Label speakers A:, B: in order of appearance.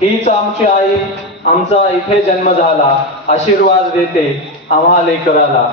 A: हीच आमची आई आमचा इथे जन्म झाला. आशीर्वाद देते आम्हा लेकराला.